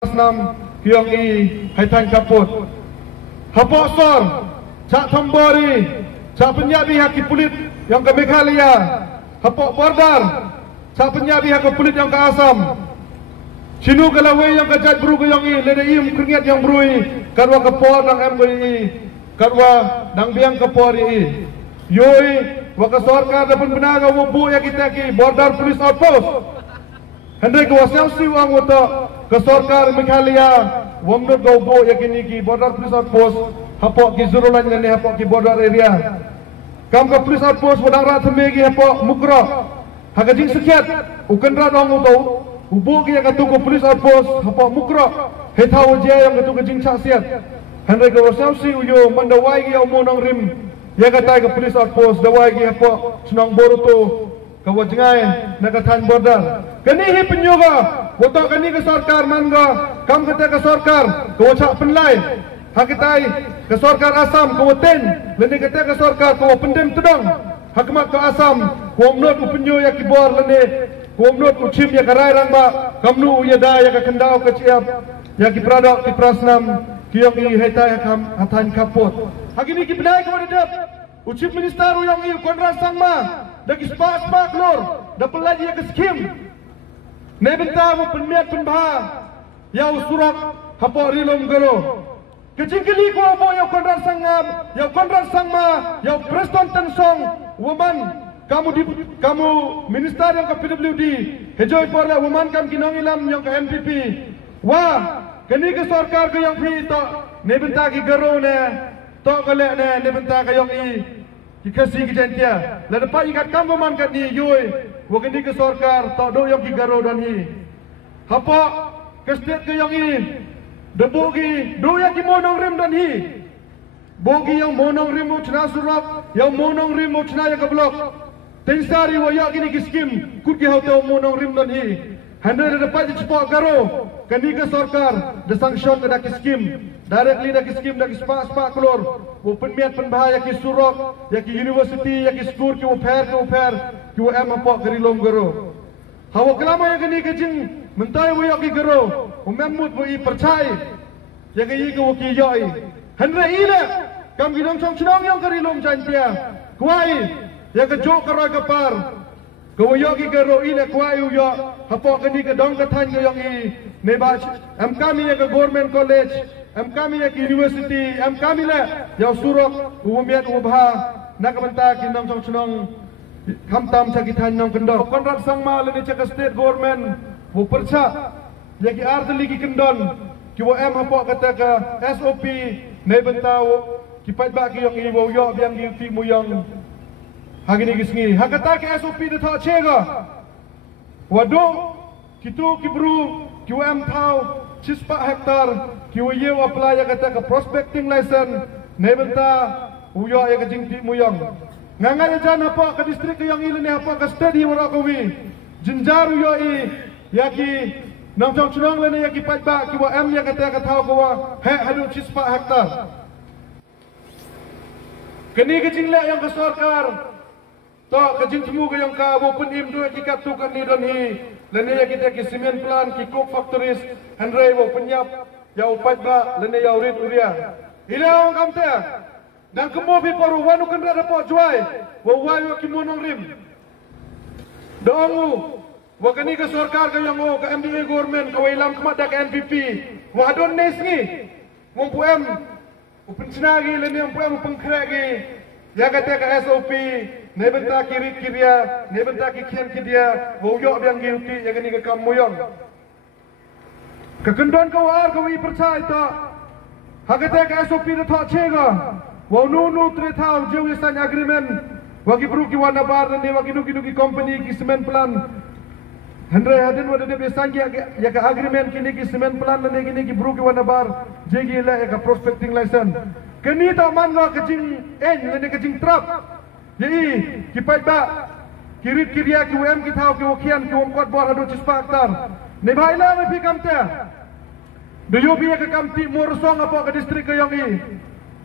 Nam Kiong I Haitan Kaput Hapok Sor Cak Tombori Cak Penyabi Haki Pulit yang ke Meghalaya Hapok Bordar Cak Penyabi Haki Pulit yang ke Asam Cinu Kalawe yang ke Jat Bru Kiong I Lede Im Keringat yang Brui Karwa Kepor Nang MGI Karwa Nang Biang Kepor I Yoi Waka Sorkar Dapun Benaga Wubu yang kita ki Bordar Police Outpost Hendai ke wasausi wang untuk ke Sorkar Meghalaya wamnut gaubo yakini ki border police outpost hapok ki zurulan ngani hapok ki border area kam ke police outpost wadang rat semegi hapok mukro hakajing sekiat ukan rat wang untuk ubo ki yang ketuku police outpost hapok mukro hetau jaya yang ketuku jing saksiat hendai ke wasausi uyo mandawai ki umonong rim yang katai ke police outpost dawai ki hapok senang boruto kawajengai nakatan border kani hi penyoga wotok kani ke Sorkar mangga kam kata ke Sorkar kawacak penlai hakitai ke Sorkar Asam kawaten leni kata ke Sorkar kawapendem tudang hakmat ke Asam kawamnot upenyo ya kibor leni kawamnot uchim ya karai rangba kamnu uyada ya kendau ke ciap ya kipradok kiprasnam kiyong I hetai hakam hatan kapot hakini kibnai kawadadap uchim minister uyong I konran sangma dagi spa klor da pelaji ya ke skim ne benta mo penmiat penbha ya surak hapo rilom garo kecingkeli ko mo ya konran sangam ya konran sangma ya preston tensong woman kamu minister yang ke PWD hejoi porla woman kam kinong ilam yang ke NPP wah kini ke Sorkar ke yang pi to ne benta ki garo ne to kale ne benta ka yang I kikasi kijantia la dapat ikat kam man kat ni yoi wakini ke Sorkar tok do yang gigaro dan hi hapa ke state ke yang I debu gi do yang ki monong rim dan hi bogi yang monong rim uchna surak yang monong rim uchna yang ke blok tensari wa ya kini ki skim kut ki hauta monong rim dan hi handai dapat cepat garo kini ke Sorkar de sanction ke dak skim directly dak skim dak spa klor wo penmiat penbahaya ki surok ya ki university ya ki school ki wo pair ki wo em apok kari lom garo hawo kelama ya kini ke jing mentai wo ya ki garo wo memut wo I percai ya ki I wo ki yoi handai ile kam ki dong chong chnong yang kari lom jantia kuai ya ke jok karoi kapar kau yogi ke roi le kuai uyo hapok kini ke dong kathan ke yang I nebach am kami ke government college am kami ke university am kami le ya surok umiat ubha nak benta ki nong chong chnong khamtam sakithan nong kendor konrat sangma le ni chaka state government wo percha ya ki ardli ki kendon ki wo am hapok kata ke SOP ne benta wo ki pat ba ki yang I wo yo biang ki ti mu yang hagini gisngi hakata ke SOP de tha chega wado kitu kibru QM thau chispa hektar kiwa ye apply ya kata ke prospecting license nebenta uyo ya ke jingti muyang nganga ya jan apa ke distrik yang ile ne apa ke stadi warakowi jinjar uyo I ya ki nang chong chunong le ne ya ki patba kiwa M ya kata ke thau kwa he hadu chispa hektar kini ke jingle yang ke Sorkar to kajin temu ke yang ka open im do ki kat tu kan ni don hi lene ya kita ki cement plant ki coke factories handrai wo penyap ya upat ba lene ya urit uria hilang kam te dan kemo pi poru wanu kan ra po juai wo wayo ki monong rim dongu wo kani ke Sorkar ke yang o ke MDA government ke wilam kemat dak NPP wo adon nesngi wo puem open sinagi lene puem pengkragi ya kata ke SOP nebenta kiri kiria nebenta ki kian kidia wo yo biang giuti ya gani ke kamuyong ke kendon ko ar ko wi percaya ta hagata ke SOP de tha chega wo nu tre tha je wi san agreement wagi bru ki wana bar ne wagi nu ki company ki cement plan handre hadin wada de besan ya ke agreement kini ki cement plan ne kini ki bru ki wana bar je gi la ya ke prospecting license kini ta man ga kejing ne kejing truck yei ki pai ba kirit kiria ki wem ki thau ki wokian ki wom kot bor hadu cispa aktar ne bhai la me pi kamte do yo bi ka kamti mor song apa ke distrik ke yang I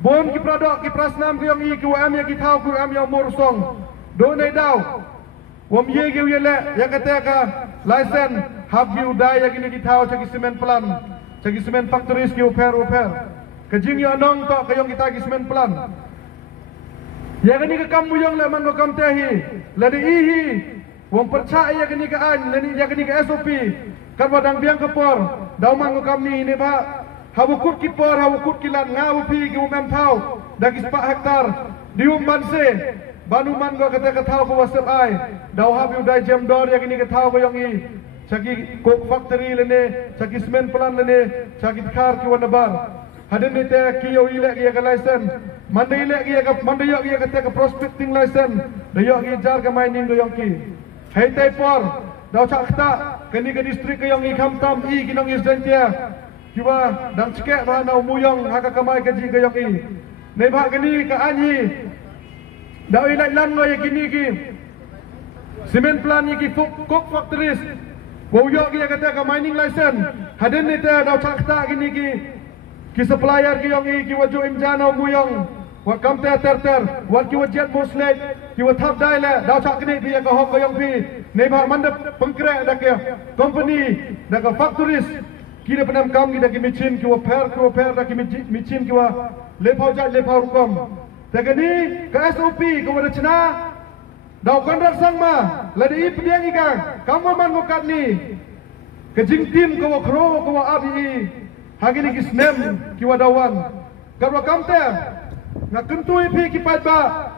bon ki pradok ki prasnam ke yang I ki wem ya ki thau ki am ya mor song do nei dau wom ye ge yele ya kata ka license hab gi udai ya ki thau cha ki cement plan cagi semen factories ki uper kejing yo nong to kayong kita gi semen plan ya gani ke kamu yang le man go kam tehi ladi ihi wong percaya gani ke an ladi ya gani ke SOP kan wadang biang kepor dau man go kam ni ba hawukut ki por hawukut kilan ngau pi ki umem thau dagi 4 hektar dium banse banu man go kata thau ko wasap ai dau habiu dai jam dor ya gani ke thau ko yong i cagi kok factory lene cagi semen plan lene cagi khar ki wanabar hadin ni te ki yo ile ki ka license mande ile ki ka mande yo ki ka te ka prospecting license de yo ki jar ka mining go yong ki hai te por dau chakta kani ka district ka yong i kham tam i ki nong is dentia kiwa dang cekek ba nau muyong haka kamai gaji ka yong i nei ba kani ka anyi dau ile lan go ye kini ki semen plan ki kok factories wo yo ki ka te ka mining license hadin ni te dau chakta kini ki supplier ki yong i ki waju imjana muyong wa kam te ter wa ki wajet muslet ki wa thap dai le dau chak ni bi ka hok ko yong pi nei ba mandap pengkre da ke company da ka factories ki de penam kam ki da ki michin ki wa per da ki michin ki wa le phau ja le phau rukom te ka ni ka SOP ko wa chna dau kontrak sang ma la di pdiang ika kamu man go kat ni ke jing tim ko wa khro ko wa abi hagini ki snem ki wa dawan karwa kamte na kentui pi ki patba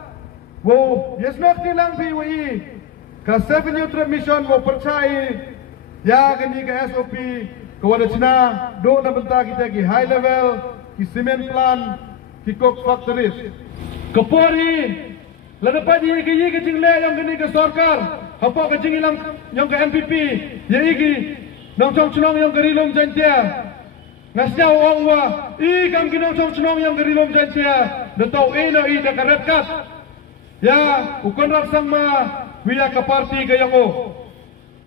wo yesnok ni lang pi wi ka 7 neutral mission wo percaya ya gani ka SOP ko wa chna do na benta kita ki high level ki cement plan ki coke factories kapori la dapat ye ki jingle yang gani ka sarkar hapo ka jingilang yang ka MPP ye ki nong chong chnong yang garilom jantia nasnya orang wa i kam kinong chong chnong yang garilom jantia de tau eno i de karetkat ya ukon rak sang ma wiya ka party ka yang o